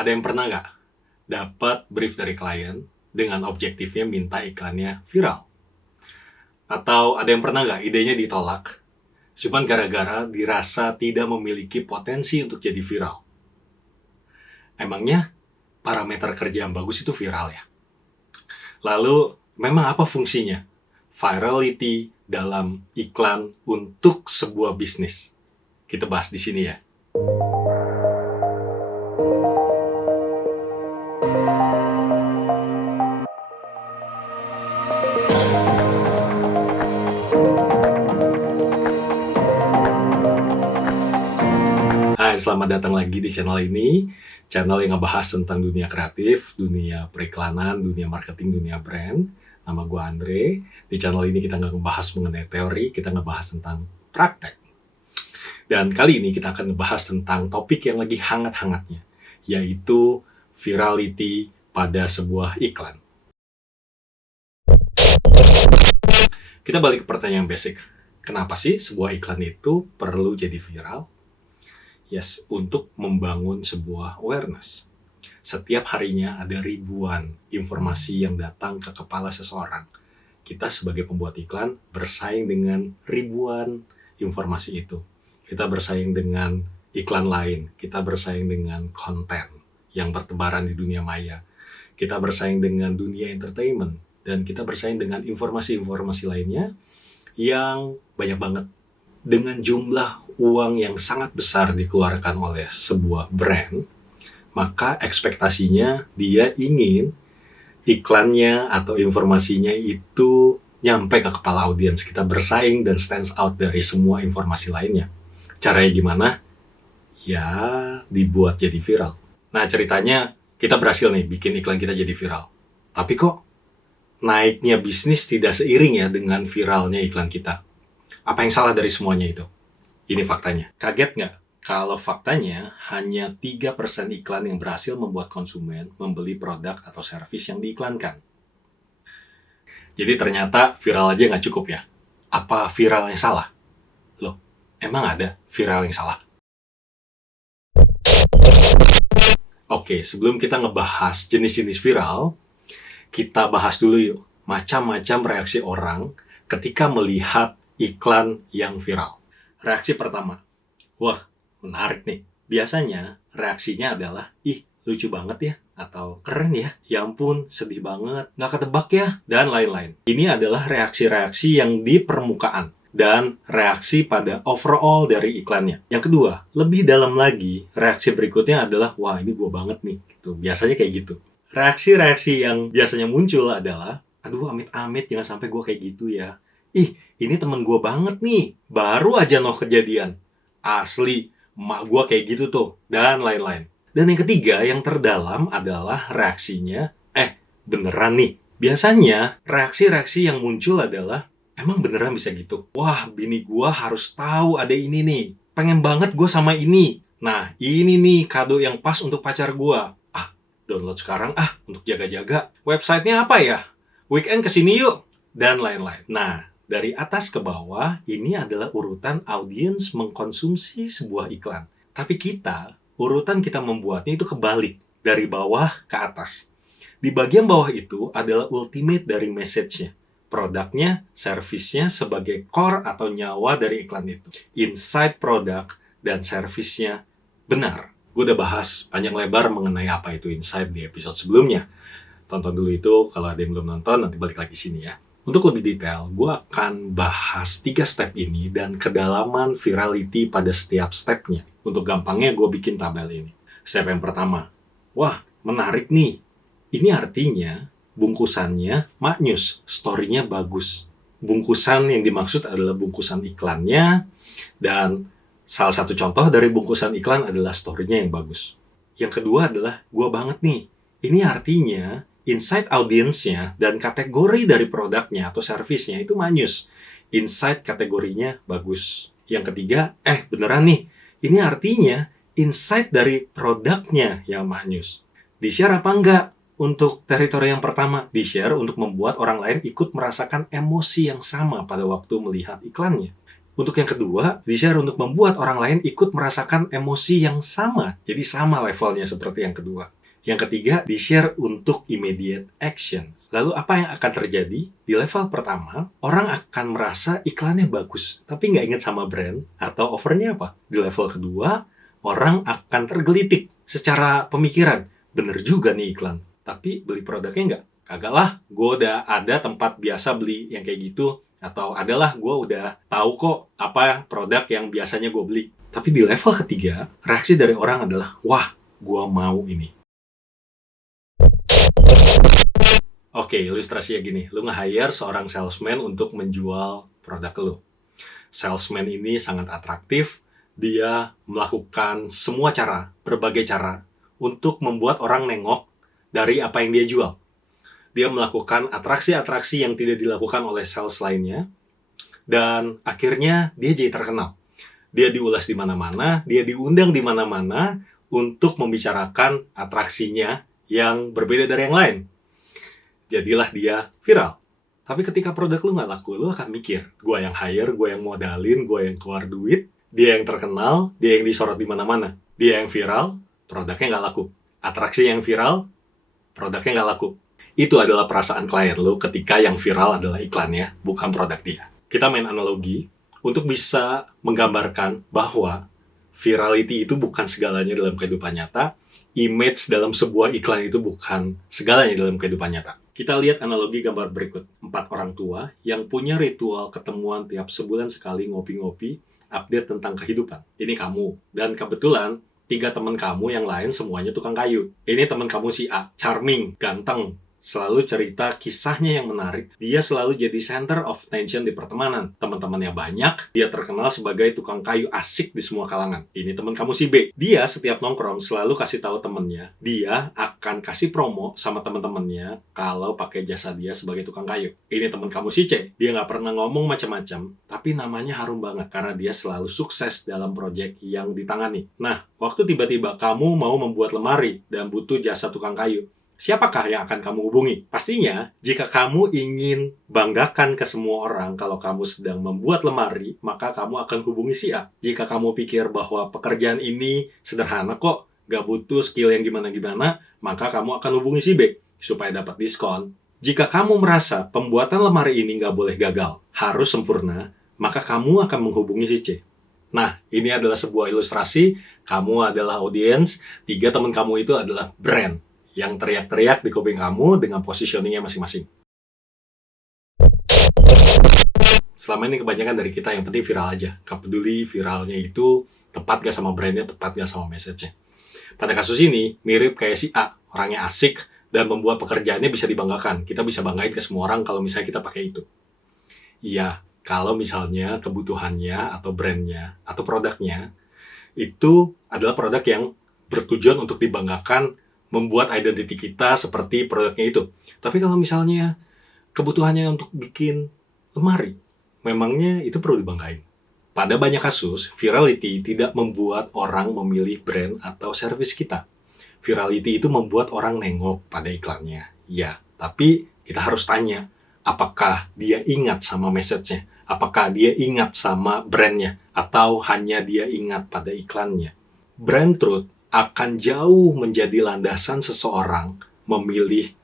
Ada yang pernah nggak dapat brief dari klien dengan objektifnya minta iklannya viral? Atau ada yang pernah nggak idenya ditolak, cuman gara-gara dirasa tidak memiliki potensi untuk jadi viral? Emangnya parameter kerja yang bagus itu viral ya? Lalu memang apa fungsinya virality dalam iklan untuk sebuah bisnis? Kita bahas di sini ya. Hai, selamat datang lagi di channel ini. Channel yang ngebahas tentang dunia kreatif, dunia periklanan, dunia marketing, dunia brand. Nama gue Andre. Di channel ini kita nggak ngebahas mengenai teori, kita ngebahas tentang praktek. Dan kali ini kita akan ngebahas tentang topik yang lagi hangat-hangatnya, yaitu virality pada sebuah iklan. Kita balik ke pertanyaan basic. Kenapa sih sebuah iklan itu perlu jadi viral? Yes, untuk membangun sebuah awareness. Setiap harinya ada ribuan informasi yang datang ke kepala seseorang. Kita sebagai pembuat iklan bersaing dengan ribuan informasi itu. Kita bersaing dengan iklan lain. Kita bersaing dengan konten yang bertebaran di dunia maya. Kita bersaing dengan dunia entertainment. Dan kita bersaing dengan informasi-informasi lainnya yang banyak banget. Dengan jumlah uang yang sangat besar dikeluarkan oleh sebuah brand, maka ekspektasinya dia ingin iklannya atau informasinya itu nyampe ke kepala audiens. Kita bersaing dan stands out dari semua informasi lainnya. Caranya gimana? Ya, dibuat jadi viral. Nah, ceritanya kita berhasil nih bikin iklan kita jadi viral. Tapi kok naiknya bisnis tidak seiring ya dengan viralnya iklan kita? Apa yang salah dari semuanya itu? Ini faktanya. Kaget nggak? Kalau faktanya hanya 3% iklan yang berhasil membuat konsumen membeli produk atau servis yang diiklankan. Jadi ternyata viral aja nggak cukup ya? Apa viral yang salah? Loh, emang ada viral yang salah? Oke, sebelum kita ngebahas jenis-jenis viral, kita bahas dulu yuk macam-macam reaksi orang ketika melihat iklan yang viral. Reaksi pertama, wah menarik nih. Biasanya reaksinya adalah, ih lucu banget ya, atau keren ya, ya ampun sedih banget, nggak ketebak ya, dan lain-lain. Ini adalah reaksi-reaksi yang di permukaan dan reaksi pada overall dari iklannya. Yang kedua, lebih dalam lagi, reaksi berikutnya adalah, wah ini gue banget nih. Gitu. Biasanya kayak gitu. Reaksi-reaksi yang biasanya muncul adalah, aduh amit-amit jangan sampai gue kayak gitu ya. Ih, ini temen gue banget nih, baru aja kejadian. Asli, emak gue kayak gitu tuh, dan lain-lain. Dan yang ketiga, yang terdalam adalah reaksinya, beneran nih. Biasanya, reaksi-reaksi yang muncul adalah, emang beneran bisa gitu? Wah, bini gue harus tahu ada ini nih. Pengen banget gue sama ini. Nah, ini nih kado yang pas untuk pacar gue. Download sekarang untuk jaga-jaga. Websitenya apa ya? Weekend kesini yuk. Dan lain-lain. Nah, dari atas ke bawah, ini adalah urutan audiens mengkonsumsi sebuah iklan. Tapi urutan kita membuatnya itu kebalik. Dari bawah ke atas. Di bagian bawah itu adalah ultimate dari message-nya. Produknya, servisnya sebagai core atau nyawa dari iklan itu. Insight produk dan servisnya benar. Gue udah bahas panjang lebar mengenai apa itu insight di episode sebelumnya. Tonton dulu itu, kalau ada yang belum nonton, nanti balik lagi sini ya. Untuk lebih detail, gue akan bahas 3 step ini dan kedalaman virality pada setiap stepnya. Untuk gampangnya, gue bikin tabel ini. Step yang pertama, wah menarik nih. Ini artinya bungkusannya maknyus, story-nya bagus. Bungkusan yang dimaksud adalah bungkusan iklannya, dan salah satu contoh dari bungkusan iklan adalah story-nya yang bagus. Yang kedua adalah, gue banget nih. Ini artinya insight audiensnya dan kategori dari produknya atau servisnya itu manyus. Insight kategorinya bagus. Yang ketiga, beneran nih. Ini artinya insight dari produknya yang manyus. Di-share apa enggak? Untuk teritori yang pertama, di-share untuk membuat orang lain ikut merasakan emosi yang sama pada waktu melihat iklannya. Untuk yang kedua, di-share untuk membuat orang lain ikut merasakan emosi yang sama. Jadi sama levelnya seperti yang kedua. Yang ketiga, di-share untuk immediate action. Lalu apa yang akan terjadi? Di level pertama, orang akan merasa iklannya bagus, tapi nggak ingat sama brand atau offernya apa. Di level kedua, orang akan tergelitik secara pemikiran. Bener juga nih iklan, tapi beli produknya nggak? Kagak lah, gue udah ada tempat biasa beli yang kayak gitu. Atau adalah gue udah tahu kok apa produk yang biasanya gue beli. Tapi di level ketiga, reaksi dari orang adalah, wah, gue mau ini. Oke, ilustrasinya gini. Lu nge-hire seorang salesman untuk menjual produk lu. Salesman ini sangat atraktif. Dia melakukan semua cara, berbagai cara, untuk membuat orang nengok dari apa yang dia jual. Dia melakukan atraksi-atraksi yang tidak dilakukan oleh sales lainnya, dan akhirnya dia jadi terkenal. Dia diulas di mana-mana, dia diundang di mana-mana untuk membicarakan atraksinya yang berbeda dari yang lain. Jadilah dia viral. Tapi ketika produk lu nggak laku, lu akan mikir, gue yang hire, gue yang modalin, gue yang keluar duit, dia yang terkenal, dia yang disorot di mana-mana. Dia yang viral, produknya nggak laku. Atraksi yang viral, produknya nggak laku. Itu adalah perasaan klien lu ketika yang viral adalah iklannya, bukan produk dia. Kita main analogi untuk bisa menggambarkan bahwa virality itu bukan segalanya dalam kehidupan nyata, image dalam sebuah iklan itu bukan segalanya dalam kehidupan nyata. Kita lihat analogi gambar berikut. 4 orang tua yang punya ritual ketemuan tiap sebulan sekali ngopi-ngopi, update tentang kehidupan. Ini kamu. Dan kebetulan 3 teman kamu yang lain semuanya tukang kayu. Ini teman kamu si A, charming, ganteng, selalu cerita kisahnya yang menarik. Dia selalu jadi center of attention di pertemanan. Teman-temannya banyak, dia terkenal sebagai tukang kayu asik di semua kalangan. Ini teman kamu si B. Dia setiap nongkrong selalu kasih tahu temennya, dia akan kasih promo sama teman-temannya kalau pakai jasa dia sebagai tukang kayu. Ini teman kamu si C. Dia nggak pernah ngomong macam-macam, tapi namanya harum banget karena dia selalu sukses dalam proyek yang ditangani. Nah, waktu tiba-tiba kamu mau membuat lemari dan butuh jasa tukang kayu, siapakah yang akan kamu hubungi? Pastinya, jika kamu ingin banggakan ke semua orang kalau kamu sedang membuat lemari, maka kamu akan hubungi si A. Jika kamu pikir bahwa pekerjaan ini sederhana kok, gak butuh skill yang gimana-gimana, maka kamu akan hubungi si B supaya dapat diskon. Jika kamu merasa pembuatan lemari ini gak boleh gagal, harus sempurna, maka kamu akan menghubungi si C. Nah, ini adalah sebuah ilustrasi. Kamu adalah audiens, 3 teman kamu itu adalah brand yang teriak-teriak di kuping kamu dengan positioningnya masing-masing. Selama ini kebanyakan dari kita yang penting viral aja. Gak peduli viralnya itu tepat gak sama brandnya, tepat gak sama message-nya. Pada kasus ini, mirip kayak si A. Orangnya asik dan membuat pekerjaannya bisa dibanggakan. Kita bisa banggain ke semua orang kalau misalnya kita pakai itu. Iya, kalau misalnya kebutuhannya atau brandnya atau produknya itu adalah produk yang bertujuan untuk dibanggakan, membuat identiti kita seperti produknya itu. Tapi kalau misalnya kebutuhannya untuk bikin lemari, memangnya itu perlu dibanggain. Pada banyak kasus, virality tidak membuat orang memilih brand atau service kita. Virality itu membuat orang nengok pada iklannya. Ya, tapi kita harus tanya, apakah dia ingat sama message-nya? Apakah dia ingat sama brandnya? Atau hanya dia ingat pada iklannya? Brand truth akan jauh menjadi landasan seseorang memilih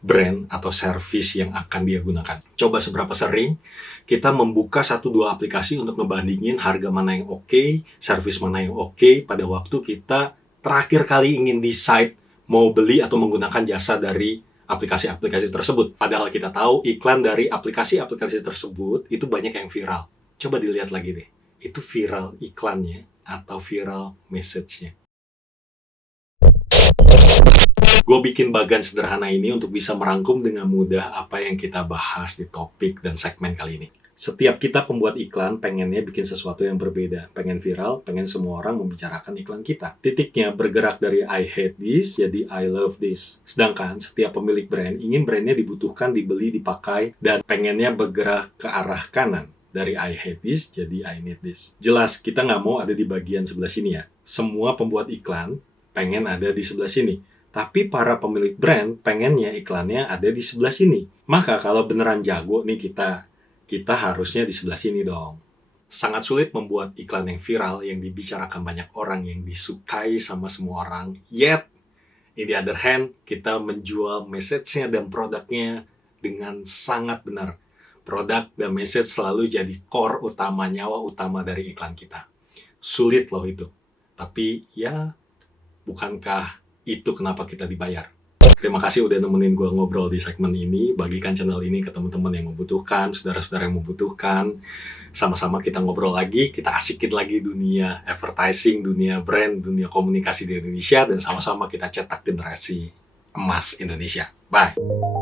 brand atau service yang akan dia gunakan. Coba seberapa sering kita membuka 1-2 aplikasi untuk ngebandingin harga mana yang oke, service mana yang oke, pada waktu kita terakhir kali ingin decide mau beli atau menggunakan jasa dari aplikasi-aplikasi tersebut. Padahal kita tahu iklan dari aplikasi-aplikasi tersebut itu banyak yang viral. Coba dilihat lagi deh, itu viral iklannya atau viral message-nya. Gue bikin bagan sederhana ini untuk bisa merangkum dengan mudah apa yang kita bahas di topik dan segmen kali ini. Setiap kita pembuat iklan pengennya bikin sesuatu yang berbeda. Pengen viral, pengen semua orang membicarakan iklan kita. Titiknya bergerak dari I hate this jadi I love this. Sedangkan setiap pemilik brand ingin brandnya dibutuhkan, dibeli, dipakai, dan pengennya bergerak ke arah kanan. Dari I hate this jadi I need this. Jelas kita nggak mau ada di bagian sebelah sini ya. Semua pembuat iklan pengen ada di sebelah sini. Tapi para pemilik brand pengennya iklannya ada di sebelah sini. Maka kalau beneran jago nih kita harusnya di sebelah sini dong. Sangat sulit membuat iklan yang viral, yang dibicarakan banyak orang, yang disukai sama semua orang. Yet, in the other hand, kita menjual message-nya dan produknya dengan sangat benar. Produk dan message selalu jadi core utama, nyawa utama dari iklan kita. Sulit loh itu. Tapi ya, bukankah itu kenapa kita dibayar? Terima kasih udah nemenin gue ngobrol di segmen ini. Bagikan channel ini ke teman-teman yang membutuhkan, saudara-saudara yang membutuhkan. Sama-sama kita ngobrol lagi, kita asikin lagi dunia advertising, dunia brand, dunia komunikasi di Indonesia, dan sama-sama kita cetak generasi emas Indonesia. Bye!